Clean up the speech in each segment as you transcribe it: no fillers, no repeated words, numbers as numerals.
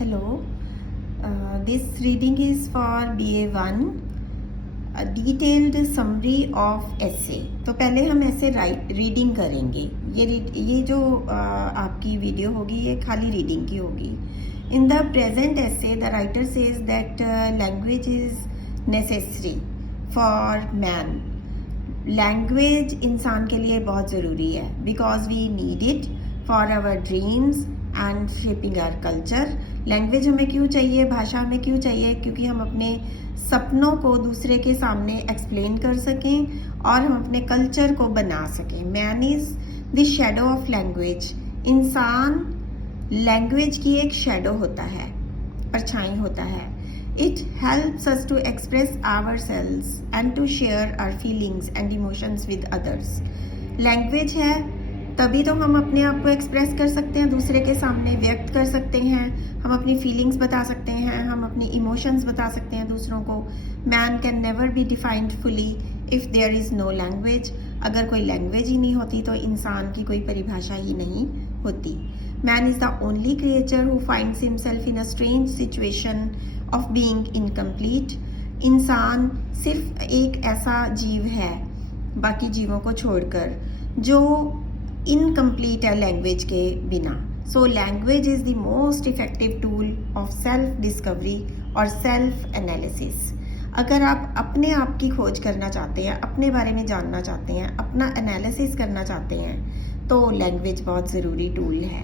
Hello, this reading is for BA1, a detailed summary of essay. तो पहले हम ऐसे रीडिंग करेंगे. ये जो आपकी वीडियो होगी ये खाली रीडिंग की होगी. In the present essay, the writer says that language is necessary for man. Language इंसान के लिए बहुत ज़रूरी है because we need it for our dreams and shaping our culture. Language हमें क्यों चाहिए, भाषा हमें क्यों चाहिए? क्योंकि हम अपने सपनों को दूसरे के सामने एक्सप्लेन कर सकें और हम अपने कल्चर को बना सकें. Man is the shadow of language. इंसान लैंग्वेज की एक शैडो होता है, परछाई होता है. It helps us to express our selves and to share our feelings and emotions with others. Language है तभी तो हम अपने आप को एक्सप्रेस कर सकते हैं, दूसरे के सामने व्यक्त कर सकते हैं, हम अपनी फीलिंग्स बता सकते हैं, हम अपनी इमोशंस बता सकते हैं दूसरों को. Man can never be defined fully if there is no language. अगर कोई लैंग्वेज ही नहीं होती तो इंसान की कोई परिभाषा ही नहीं होती. Man is the only creature who finds himself in a strange situation of being incomplete. इंसान सिर्फ एक ऐसा जीव है बाकी जीवों को छोड़कर जो इनकम्प्लीट है लैंग्वेज के बिना. So language is the most effective tool of self discovery और सेल्फ एनालिसिस. अगर आप अपने आप की खोज करना चाहते हैं, अपने बारे में जानना चाहते हैं, अपना एनालिसिस करना चाहते हैं तो लैंग्वेज बहुत ज़रूरी टूल है.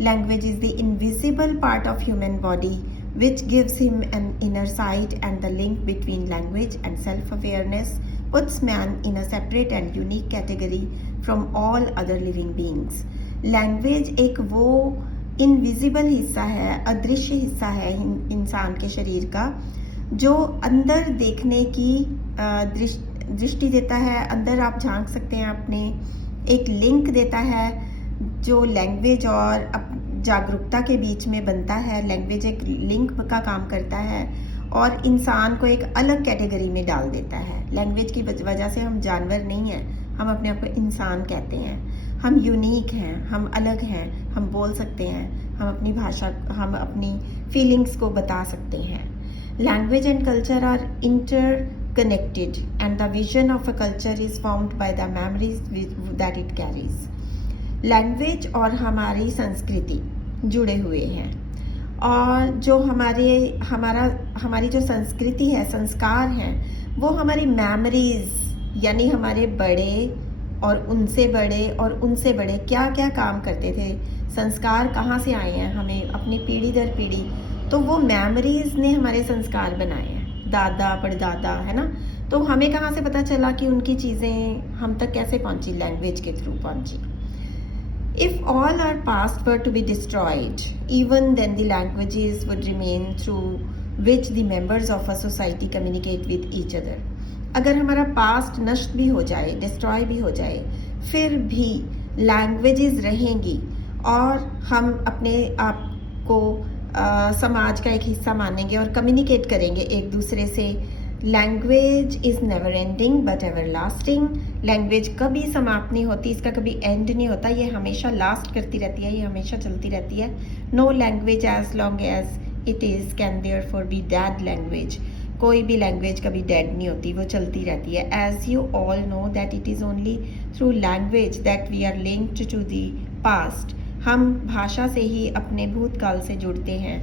Language is the invisible part of human body which gives him an inner sight, and the link between language and self-awareness puts man in a separate and unique category from all other living beings. Language एक वो invisible हिस्सा है, अदृश्य हिस्सा है इंसान के शरीर का जो अंदर देखने की दृष्टि देता है. अंदर आप झांक सकते हैं अपने, एक लिंक देता है जो लैंग्वेज और जागरूकता के बीच में बनता है. लैंग्वेज एक लिंक का काम करता है और इंसान को एक अलग कैटेगरी में डाल देता है. लैंग्वेज की वजह से हम जानवर नहीं हैं, हम अपने आप को इंसान कहते हैं. हम यूनिक हैं, हम अलग हैं, हम बोल सकते हैं, हम अपनी भाषा, हम अपनी फीलिंग्स को बता सकते हैं. Language and culture are interconnected and the vision of a culture is formed by the memories that it carries. Language और हमारी संस्कृति जुड़े हुए हैं और जो हमारी जो संस्कृति है, संस्कार हैं, वो हमारी मेमोरीज यानी हमारे बड़े और उनसे बड़े और उनसे बड़े क्या क्या काम करते थे, संस्कार कहाँ से आए हैं हमें अपनी पीढ़ी दर पीढ़ी, तो वो मेमोरीज ने हमारे संस्कार बनाए हैं. दादा परदादा है ना, तो हमें कहाँ से पता चला कि उनकी चीज़ें हम तक कैसे पहुँची, लैंग्वेज के थ्रू पहुँची. If all our past were to be destroyed, even then the languages would remain through which the members of a society communicate with each other. अगर हमारा पास्ट नष्ट भी हो जाए, डिस्ट्रॉय भी हो जाए, फिर भी लैंग्वेजेस रहेंगी और हम अपने आप को समाज का एक हिस्सा मानेंगे और कम्युनिकेट करेंगे एक दूसरे से. Language is never ending but ever lasting. Language कभी समाप्त नहीं होती, इसका कभी एंड नहीं होता, ये हमेशा लास्ट करती रहती है, ये हमेशा चलती रहती है. No language as long as it is can therefore be dead language. कोई भी लैंग्वेज कभी डेड नहीं होती, वो चलती रहती है. As you all know that it is only through language that we are linked to the past. हम भाषा से ही अपने भूतकाल से जुड़ते हैं.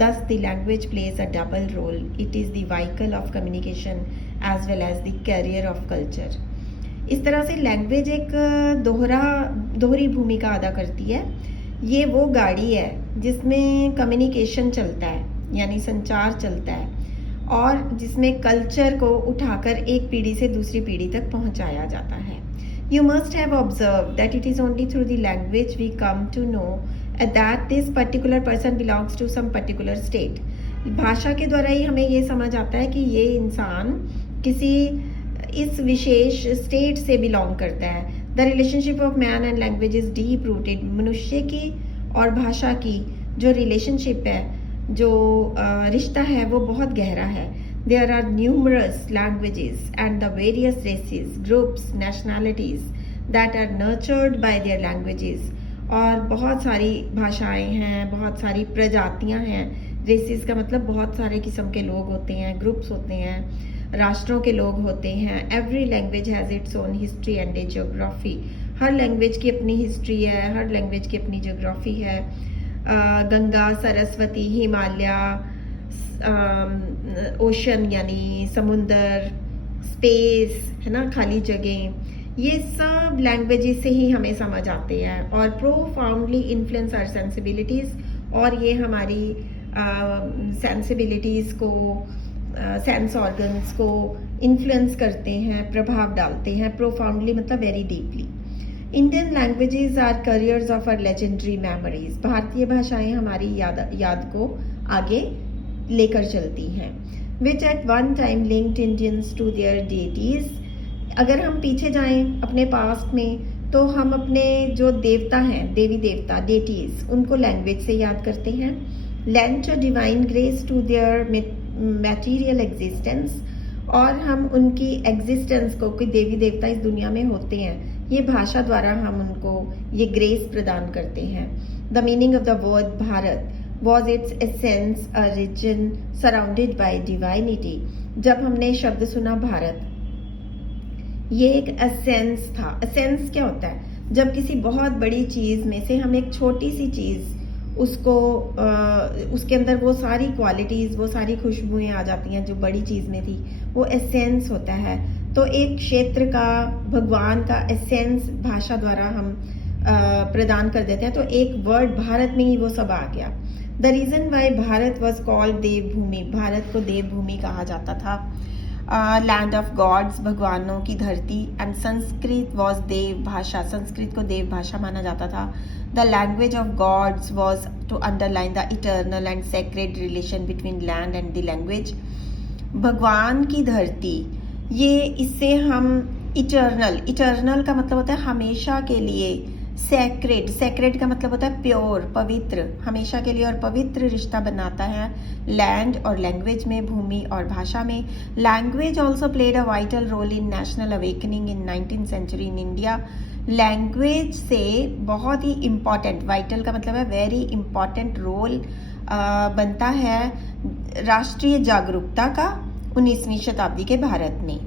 Thus, the language plays a double role. It is the vehicle of communication as well as the carrier of culture. इस तरह से लैंग्वेज एक दोहरी भूमिका अदा करती है. ये वो गाड़ी है जिसमें कम्युनिकेशन चलता है यानी संचार चलता है और जिसमें कल्चर को उठाकर एक पीढ़ी से दूसरी पीढ़ी तक पहुंचाया जाता है. You must have observed that it is only through the language we come to know that this particular person belongs to some particular state. भाषा के द्वारा ही हमें ये समझ आता है कि ये इंसान किसी इस विशेष स्टेट से बिलोंग करता है. The relationship of man and language is deep rooted. मनुष्य की और भाषा की जो रिलेशनशिप है, जो रिश्ता है, वो बहुत गहरा है. There are numerous languages and the various races, groups, nationalities that are nurtured by their languages और बहुत सारी भाषाएं हैं, बहुत सारी प्रजातियां हैं। रेसिस का मतलब बहुत सारे किस्म के लोग होते हैं, ग्रुप्स होते हैं, राष्ट्रों के लोग होते हैं। Every language has its own history and A geography. Her language की अपनी हिस्ट्री है, हर लैंग्वेज की अपनी जियोग्राफी है। गंगा, सरस्वती, हिमालय, ओशन यानी समुंदर, स्पेस है ना, खाली जगह, ये सब लैंग्वेजेस से ही हमें समझ आते हैं और प्रोफाउंडली इन्फ्लुएंस आवर सेंसिबिलिटीज़। और ये हमारी सेंसिबिलिटीज़ को, सेंस ऑर्गन्स को इन्फ्लुएंस करते हैं, प्रभाव डालते हैं। प्रोफाउंडली मतलब very deeply. Indian languages are carriers of our legendary memories. भारतीय भाषाएं हमारी याद को आगे लेकर चलती हैं। Which at one time linked Indians to their deities. अगर हम पीछे जाएं अपने पास्ट में, तो हम अपने जो देवता हैं, देवी देवता, डेटीज, उनको लैंग्वेज से याद करते हैं। Lent a divine grace to their material existence. और हम उनकी एग्जिस्टेंस को, कोई देवी देवता इस दुनिया में होते हैं, ये भाषा द्वारा हम उनको ये ग्रेस प्रदान करते हैं। The meaning of the word Bharat was its essence a region surrounded by divinity। जब हमने शब्द सुना भारत, ये एक एसेंस था। एसेंस क्या होता है? जब किसी बहुत बड़ी चीज़ में से हम एक छोटी सी चीज़ उसको उसके अंदर वो सारी क्वालिटीज़, वो सारी खुशबुएं आ जाती हैं जो बड़ी चीज़ में थी, वो एसेंस होता है। तो एक क्षेत्र का, भगवान का एसेंस भाषा द्वारा हम प्रदान कर देते हैं। तो एक वर्ड भारत में ही वो सब आ गया। The reason why Bharat was called Devbhumi. Bharat को देवभूमि कहा जाता था। लैंड ऑफ गॉड्स, भगवानों की धरती। एंड संस्कृत वॉज देव भाषा। संस्कृत को देव भाषा माना जाता था। The language of gods was to underline the eternal and sacred relation between land and the language. भगवान की धरती, ये इससे हम इटर्नल, इटर्नल का मतलब होता है हमेशा के लिए। सेक्रेड, सेक्रेड का मतलब होता है प्योर, पवित्र, हमेशा के लिए और पवित्र रिश्ता बनाता है लैंड और लैंग्वेज में, भूमि और भाषा में। Language also played a vital role in national awakening in 19th century in India. Language से बहुत ही इम्पॉर्टेंट, वाइटल का मतलब है वेरी इम्पॉर्टेंट रोल बनता है राष्ट्रीय जागरूकता का 19वीं शताब्दी के भारत में।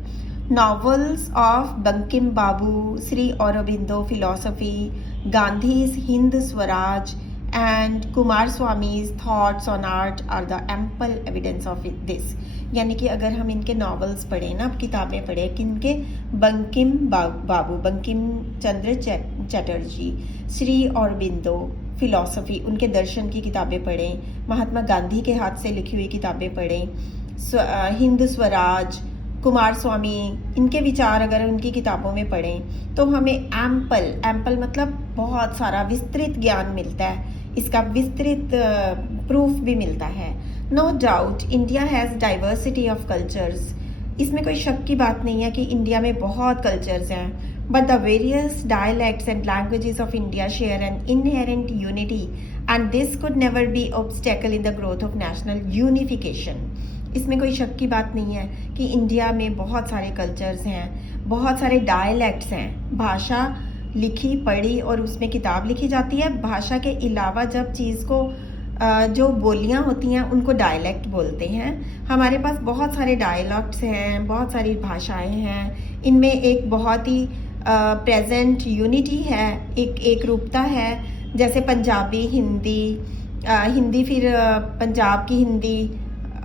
Novels of Bankim Babu, Shri Aurobindo philosophy, Gandhi's Hind Swaraj and Coomaraswamy's thoughts on art are the ample evidence of this. यानी कि अगर हम इनके नॉवेल्स पढ़ें ना, किताबें पढ़ें, किनके, बंकिम बाबू, बंकिम चंद्र चटर्जी, श्री औरोबिंदो फिलॉसफी, उनके दर्शन की किताबें पढ़ें, महात्मा गांधी के हाथ से लिखी हुई किताबें पढ़ें, हिंद स्वराज, कुमार स्वामी, इनके विचार अगर उनकी किताबों में पढ़ें तो हमें एम्पल मतलब बहुत सारा विस्तृत ज्ञान मिलता है, इसका विस्तृत प्रूफ भी मिलता है। No doubt India has diversity of cultures. इसमें कोई शक की बात नहीं है कि इंडिया में बहुत कल्चर्स हैं, but the various dialects and languages of India share an inherent unity and this could never be obstacle in the growth of national unification. इसमें कोई शक की बात नहीं है कि इंडिया में बहुत सारे कल्चर्स हैं, बहुत सारे डायलैक्ट्स हैं। भाषा लिखी पढ़ी और उसमें किताब लिखी जाती है। भाषा के अलावा जब चीज़ को जो बोलियां होती हैं उनको डायलैक्ट बोलते हैं। हमारे पास बहुत सारे डायलैक्ट्स हैं, बहुत सारी भाषाएं हैं। इनमें एक बहुत ही प्रेजेंट यूनिटी है, एक रूपता है। जैसे पंजाबी हिंदी, हिंदी फिर पंजाब की हिंदी,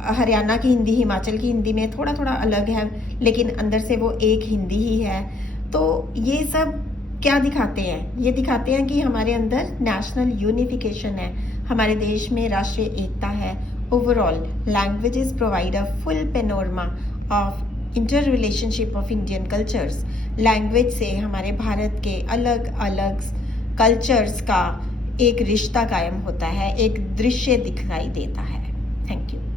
हरियाणा की हिंदी, हिमाचल की हिंदी में थोड़ा थोड़ा अलग है, लेकिन अंदर से वो एक हिंदी ही है। तो ये सब क्या दिखाते हैं? ये दिखाते हैं कि हमारे अंदर नेशनल यूनिफिकेशन है, हमारे देश में राष्ट्रीय एकता है। Overall languages provide a full panorama of inter relationship of Indian cultures. Language से हमारे भारत के अलग अलग कल्चर्स का एक रिश्ता कायम होता है, एक दृश्य दिखाई देता है। Thank you.